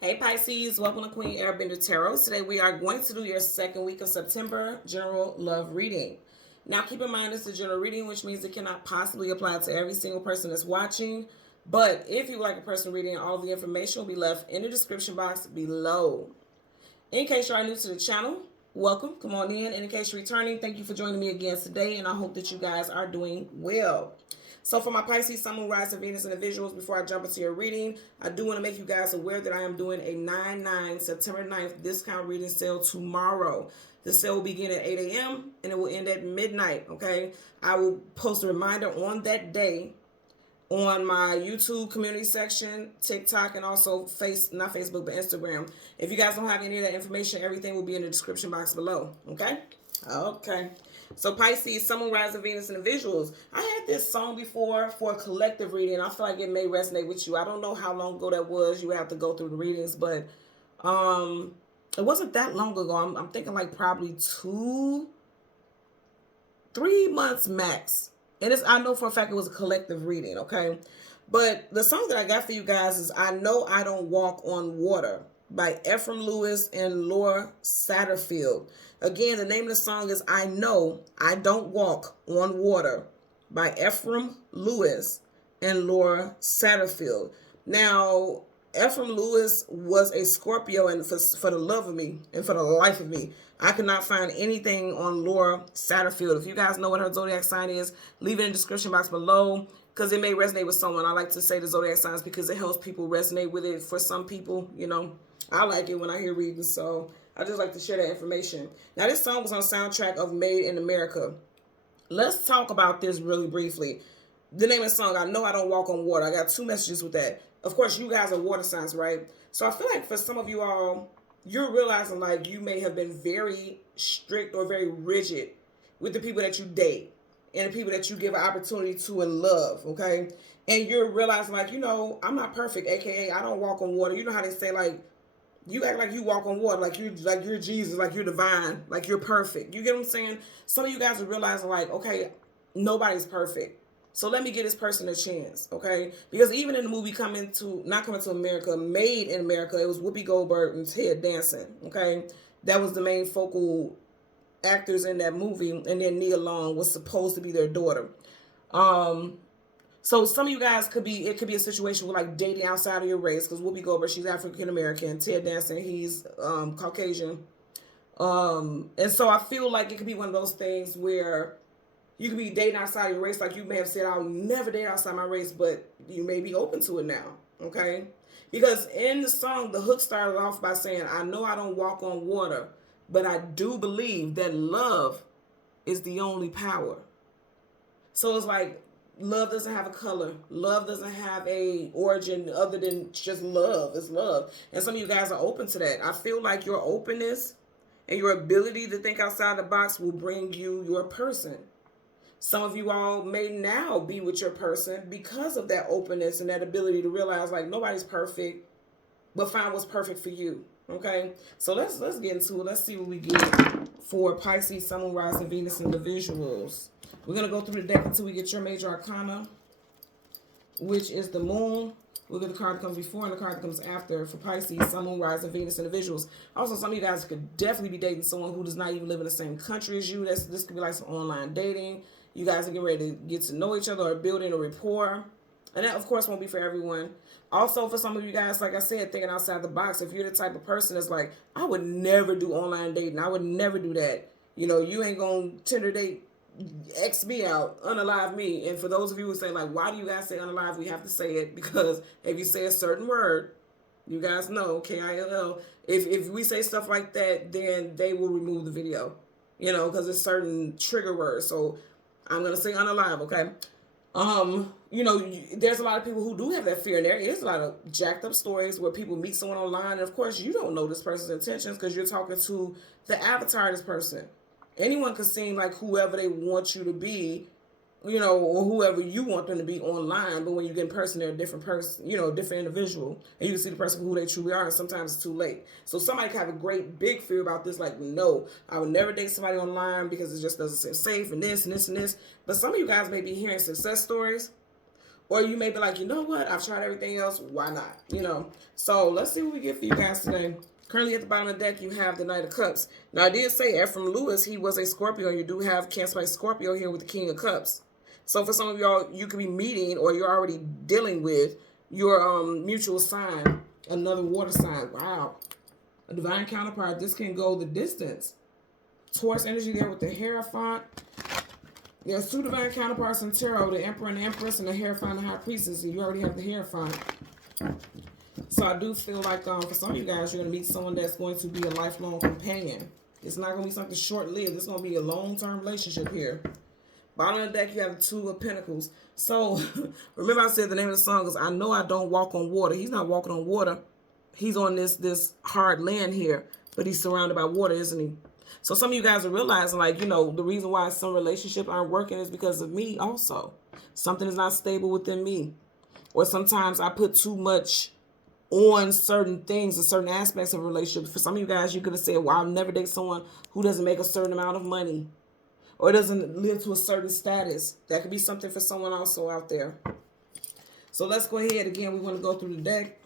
Hey Pisces, welcome to Queen Airbender Tarot. Today we are going to do your second week of September general love reading. Now keep in mind it's a general reading, which means it cannot possibly apply to every single person that's watching. But if you would like a personal reading, all of the information will be left in the description box below. In case you are new to the channel, welcome. Come on in. And in case you're returning, thank you for joining me again today. And I hope that you guys are doing well. So for my Pisces, Sun, Moon, Rising, Venus, and the visuals, before I jump into your reading, I do want to make you guys aware that I am doing a 9/9 September 9th discount reading sale tomorrow. The sale will begin at 8 a.m. and it will end at midnight, okay? I will post a reminder on that day on my YouTube community section, TikTok, and also not Facebook, but Instagram. If you guys don't have any of that information, everything will be in the description box below, okay? Okay. So Pisces, Sun, Moon, Rising, Venus, and the visuals. I had this song before for a collective reading. I feel like it may resonate with you. I don't know how long ago that was. You would have to go through the readings, but it wasn't that long ago. I'm thinking like probably 3 months max. And I know for a fact it was a collective reading, okay? But the song that I got for you guys is I Know I Don't Walk on Water by Ephraim Lewis and Laura Satterfield. Again, the name of the song is I Know I Don't Walk on Water by Ephraim Lewis and Laura Satterfield. Now, Ephraim Lewis was a Scorpio, and for the love of me and for the life of me, I could not find anything on Laura Satterfield. If you guys know what her zodiac sign is, leave it in the description box below because it may resonate with someone. I like to say the zodiac signs because it helps people resonate with it. For some people, you know, I like it when I hear readings, so I just like to share that information. Now, this song was on the soundtrack of Made in America. Let's talk about this really briefly. The name of the song, I Know I Don't Walk on Water. I got 2 messages with that. Of course, you guys are water signs, right? So I feel like for some of you all, you're realizing like you may have been very strict or very rigid with the people that you date and the people that you give an opportunity to and love, okay? And you're realizing like, you know, I'm not perfect, aka I don't walk on water. You know how they say like, you act like you walk on water, like you're Jesus, like you're divine, like you're perfect. You get what I'm saying? Some of you guys are realizing like, okay, nobody's perfect. So let me give this person a chance, okay? Because even in the movie Not Coming to America, Made in America, it was Whoopi Goldberg and Ted Danson, okay? That was the main focal actors in that movie, and then Nia Long was supposed to be their daughter. So some of you guys it could be a situation with like dating outside of your race, because Whoopi Goldberg, she's African American, Ted Danson, he's Caucasian. And so I feel like it could be one of those things where you could be dating outside your race, like you may have said, I'll never date outside my race, but you may be open to it now, okay? Because in the song, the hook started off by saying, I know I don't walk on water, but I do believe that love is the only power. So it's like, love doesn't have a color. Love doesn't have a origin other than just love. It's love. And some of you guys are open to that. I feel like your openness and your ability to think outside the box will bring you your person. Some of you all may now be with your person because of that openness and that ability to realize like nobody's perfect, but find what's perfect for you. Okay, so let's get into it. Let's see what we get for Pisces, Sun, Moon, Rising, Venus, and the visuals. We're gonna go through the deck until we get your major arcana, which is the Moon. We'll get the card that comes before and the card that comes after for Pisces, Sun, Moon, Rising, Venus, and the visuals. Also, some of you guys could definitely be dating someone who does not even live in the same country as you. This could be like some online dating. You guys are getting ready to get to know each other or building a rapport. And that, of course, won't be for everyone. Also, for some of you guys, like I said, thinking outside the box, if you're the type of person that's like, I would never do online dating. I would never do that. You know, you ain't going to Tinder date X me out, unalive me. And for those of you who say, like, why do you guys say unalive? We have to say it because if you say a certain word, you guys know, K-I-L-L, if we say stuff like that, then they will remove the video, you know, because it's certain trigger words. So I'm going to say unalive, okay? You know, there's a lot of people who do have that fear, and there is a lot of jacked up stories where people meet someone online, and of course you don't know this person's intentions because you're talking to the avatar of this person. Anyone could seem like whoever they want you to be, you know, or whoever you want them to be online, but when you get in person, they're a different person, you know, a different individual, and you can see the person for who they truly are, and sometimes it's too late. So somebody can have a great big fear about this, like, no, I would never date somebody online because it just doesn't seem safe, and this, and this, and this. But some of you guys may be hearing success stories, Or you may be like, you know what? I've tried everything else. Why not? You know. So let's see what we get for you guys today. Currently at the bottom of the deck, you have the Knight of Cups. Now, I did say Ephraim Lewis, he was a Scorpio. You do have Cancer by Scorpio here with the King of Cups. So for some of y'all, you could be meeting or you're already dealing with your mutual sign, another water sign. Wow. A divine counterpart. This can go the distance. Taurus energy there with the Hierophant. There's two divine counterparts in tarot, the Emperor and the Empress, and the Hierophant and the High Priestess. And you already have the Hierophant. So I do feel like for some of you guys, you're going to meet someone that's going to be a lifelong companion. It's not going to be something short-lived. It's going to be a long-term relationship here. Bottom of the deck, you have the Two of Pentacles. So remember I said the name of the song is I Know I Don't Walk on Water. He's not walking on water. He's on this hard land here, but he's surrounded by water, isn't he? So some of you guys are realizing, like, you know, the reason why some relationships aren't working is because of me also. Something is not stable within me. Or sometimes I put too much on certain things and certain aspects of a relationship. For some of you guys, you could have said, well, I'll never date someone who doesn't make a certain amount of money or doesn't live to a certain status. That could be something for someone also out there. So let's go ahead. Again, we want to go through the deck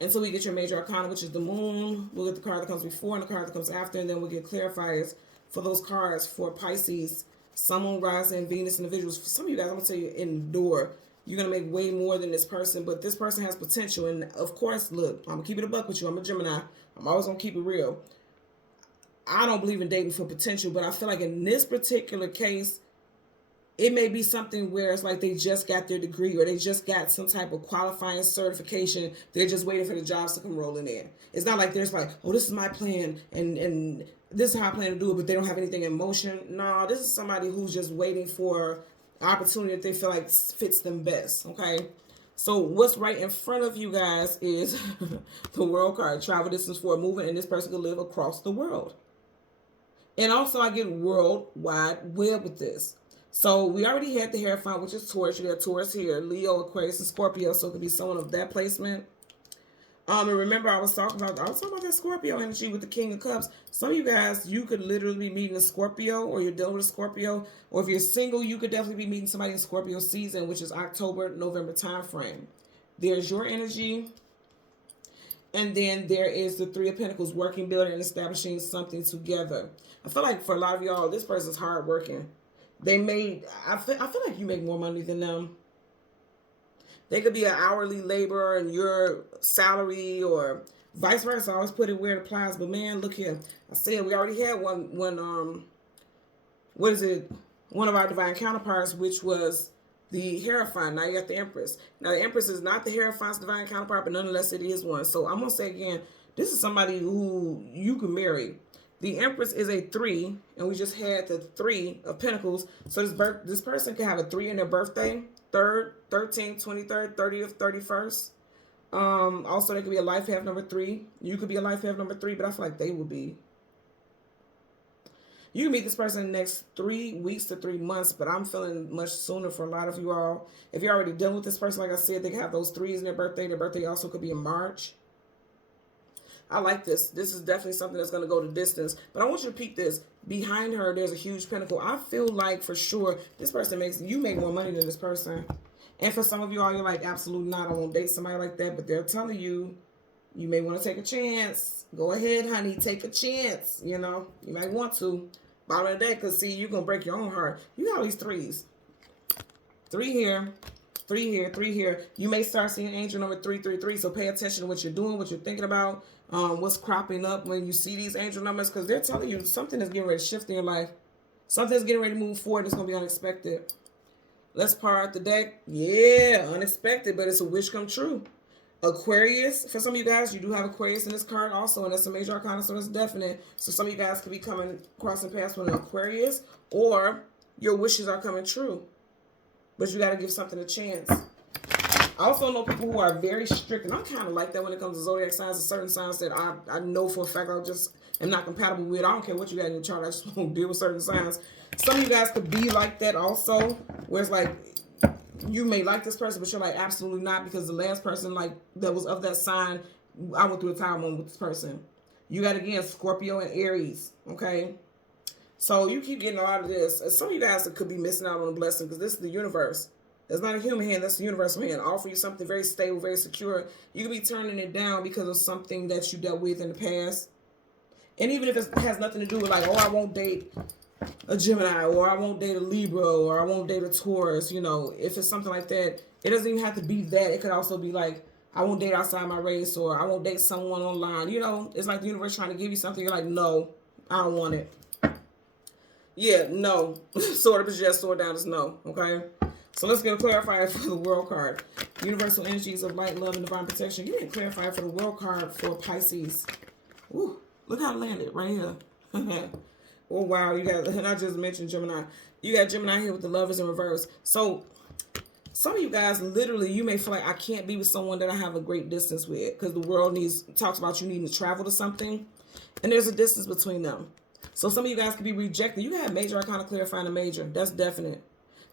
until we get your major arcana, which is the Moon. We'll get the card that comes before and the card that comes after, and then we'll get clarifiers for those cards for Pisces, Sun, Moon, Rising, Venus individuals. For some of you guys, I'm going to tell you, endure. You're going to make way more than this person, but this person has potential. And, of course, look, I'm going to keep it a buck with you. I'm a Gemini. I'm always going to keep it real. I don't believe in dating for potential, but I feel like in this particular case, it may be something where it's like they just got their degree or they just got some type of qualifying certification. They're just waiting for the jobs to come rolling in. It's not like there's like, oh, this is my plan and this is how I plan to do it, but they don't have anything in motion. No, this is somebody who's just waiting for an opportunity that they feel like fits them best, okay? So what's right in front of you guys is the World card. Travel distance for a movement, and this person could live across the world. And also I get worldwide web with this. So we already had the Hierophant, which is Taurus. You got Taurus here, Leo, Aquarius, and Scorpio. So it could be someone of that placement. And remember, I was talking about that Scorpio energy with the King of Cups. Some of you guys, you could literally be meeting a Scorpio, or you're dealing with a Scorpio. Or if you're single, you could definitely be meeting somebody in Scorpio season, which is October, November time frame. There's your energy. And then there is the Three of Pentacles, working, building, and establishing something together. I feel like for a lot of y'all, this person's hardworking. I feel like you make more money than them. They could be an hourly laborer and your salary, or vice versa. I always put it where it applies. But man, look here. I said we already had one one of our divine counterparts, which was the Hierophant. Now you got the Empress. Now the Empress is not the Hierophant's divine counterpart, but nonetheless it is one. So I'm going to say again, this is somebody who you can marry. The Empress is a 3, and we just had the 3 of Pentacles. So this person can have a 3 in their birthday, 3rd, 13th, 23rd, 30th, 31st. Also, they could be a life path number 3. You could be a life path number 3, but I feel like they will be. You can meet this person in the next 3 weeks to 3 months, but I'm feeling much sooner for a lot of you all. If you're already dealing with this person, like I said, they can have those 3s in their birthday. Their birthday also could be in March. I like this. This is definitely something that's going to go the distance. But I want you to peek this. Behind her, there's a huge pentacle. I feel like for sure this person you make more money than this person. And for some of you all, you're like, absolutely not. I won't date somebody like that. But they're telling you, you may want to take a chance. Go ahead, honey. Take a chance. You know, you might want to. Bottom of the day, because see, you're going to break your own heart. You got all these 3s. 3 here. 3 here, 3 here. You may start seeing angel number 333. So pay attention to what you're doing, what you're thinking about, what's cropping up when you see these angel numbers, because they're telling you something is getting ready to shift in your life. Something's getting ready to move forward. It's going to be unexpected. Let's par out the deck. Yeah, unexpected, but it's a wish come true. Aquarius. For some of you guys, you do have Aquarius in this card also, and that's a major arcana, so that's definite. So some of you guys could be crossing paths with an Aquarius, or your wishes are coming true. But you got to give something a chance. I also know people who are very strict, and I'm kind of like that when it comes to zodiac signs. There's certain signs that I know for a fact I just am not compatible with. I don't care what you got in your chart. I just won't deal with certain signs. Some of you guys could be like that also, where it's like you may like this person, but you're like, absolutely not, because the last person like that was of that sign, I went through a time moment with this person. You got, again, Scorpio and Aries, okay? So you keep getting a lot of this. Some of you guys could be missing out on a blessing, because this is the universe. It's not a human hand, that's the universal hand. Offer you something very stable, very secure. You could be turning it down because of something that you dealt with in the past. And even if it has nothing to do with like, oh, I won't date a Gemini, or I won't date a Libra, or I won't date a Taurus, you know, if it's something like that, it doesn't even have to be that. It could also be like, I won't date outside my race, or I won't date someone online. You know, it's like the universe trying to give you something. You're like, no, I don't want it. Yeah, no. Sword up is yes, sword down is no. Okay? So let's get a clarifier for the world card. Universal energies of light, love, and divine protection. Give me a clarifier for the world card for Pisces. Woo, look how it landed right here. Oh, wow. You got, and I just mentioned Gemini. You got Gemini here with the lovers in reverse. So some of you guys, literally, you may feel like I can't be with someone that I have a great distance with, because the world talks about you needing to travel to something, and there's a distance between them. So some of you guys could be rejected. You have major arcana clarifying a major. That's definite.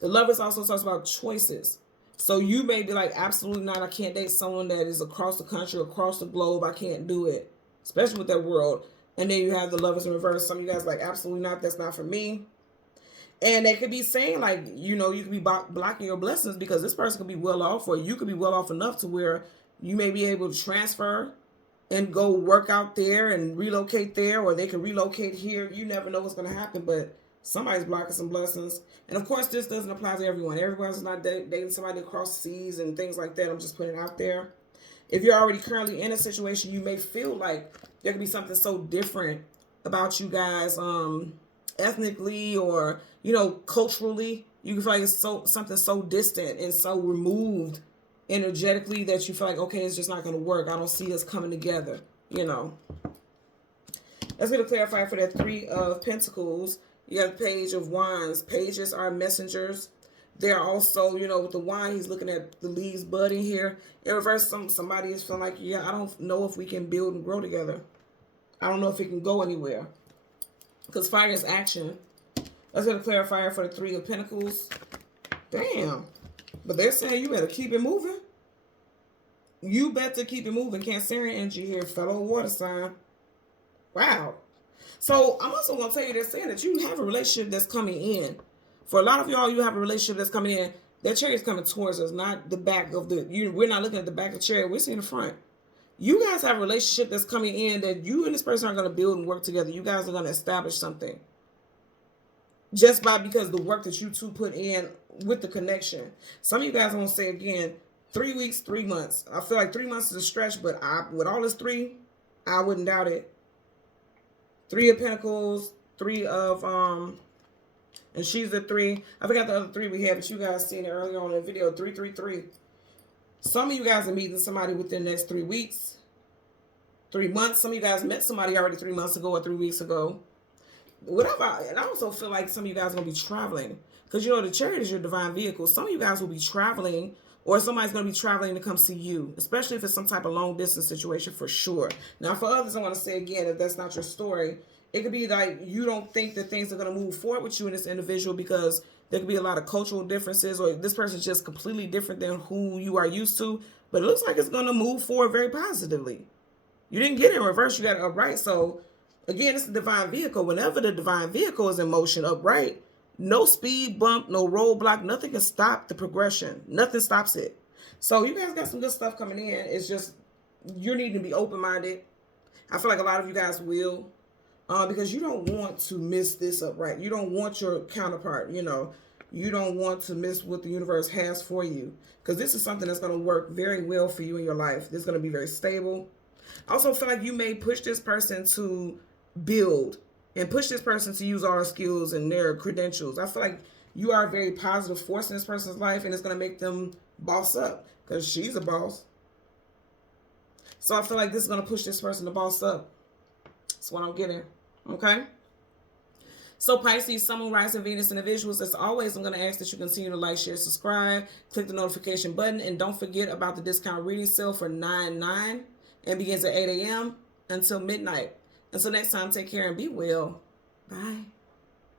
The lovers also talks about choices. So you may be like, absolutely not. I can't date someone that is across the country, across the globe. I can't do it, especially with that world. And then you have the lovers in reverse. Some of you guys like, absolutely not. That's not for me. And they could be saying like, you know, you could be blocking your blessings because this person could be well off, or you could be well off enough to where you may be able to transfer and go work out there and relocate there, or they can relocate here. You never know what's going to happen, but somebody's blocking some blessings. And of course, this doesn't apply to everyone. Everyone's not dating somebody across seas and things like that. I'm just putting it out there. If you're already currently in a situation, you may feel like there could be something so different about you guys, ethnically or, you know, culturally. You can feel like it's something so distant and so removed energetically that you feel like, okay, it's just not going to work. I don't see us coming together, you know. Let's get a clarifier for that Three of Pentacles. You got the Page of Wands. Pages are messengers. They're also, you know, with the wand, he's looking at the leaves budding here. In reverse, somebody is feeling like, yeah, I don't know if we can build and grow together. I don't know if it can go anywhere. Because fire is action. Let's get a clarifier for the Three of Pentacles. Damn. But they're saying you better keep it moving. You better keep it moving. Cancerian energy here, fellow water sign. Wow. So I'm also going to tell you, they're saying that you have a relationship that's coming in. For a lot of y'all, you have a relationship that's coming in. That chariot is coming towards us, not the back of the... we're not looking at the back of the chariot. We're seeing the front. You guys have a relationship that's coming in that you and this person are going to build and work together. You guys are going to establish something. Just because the work that you two put in with the connection. Some of you guys, I'm going to say again, 3 weeks, 3 months. I feel like 3 months is a stretch, but with all this 3, I wouldn't doubt it. Three of Pentacles, Three of, and she's the 3. I forgot the other 3 we had, but you guys seen it earlier on in the video, 333. Some of you guys are meeting somebody within the next 3 weeks, 3 months. Some of you guys met somebody already 3 months ago or 3 weeks ago. Whatever. And I also feel like some of you guys are going to be traveling. Because, you know, the chariot is your divine vehicle. Some of you guys will be traveling, or somebody's going to be traveling to come see you. Especially if it's some type of long distance situation, for sure. Now, for others, I want to say again, if that's not your story, it could be like you don't think that things are going to move forward with you and this individual because there could be a lot of cultural differences, or this person's just completely different than who you are used to. But it looks like it's going to move forward very positively. You didn't get it in reverse. You got it upright. So, again, it's a divine vehicle. Whenever the divine vehicle is in motion upright, no speed bump, no roadblock, nothing can stop the progression. Nothing stops it. So you guys got some good stuff coming in. It's just you need to be open-minded. I feel like a lot of you guys will, because you don't want to miss this upright. You don't want your counterpart, you know. You don't want to miss what the universe has for you, because this is something that's going to work very well for you in your life. This is going to be very stable. I also feel like you may push this person to build and push this person to use all their skills and their credentials. I feel like you are a very positive force in this person's life, and it's going to make them boss up because she's a boss. So I feel like this is going to push this person to boss up. That's what I'm getting. Okay? So Pisces, Sun, Moon, Rising, Venus, and the visuals. As always, I'm going to ask that you continue to like, share, subscribe, click the notification button, and don't forget about the discount reading sale for 9/9 and begins at 8 a.m. until midnight. Until next time, take care and be well. Bye.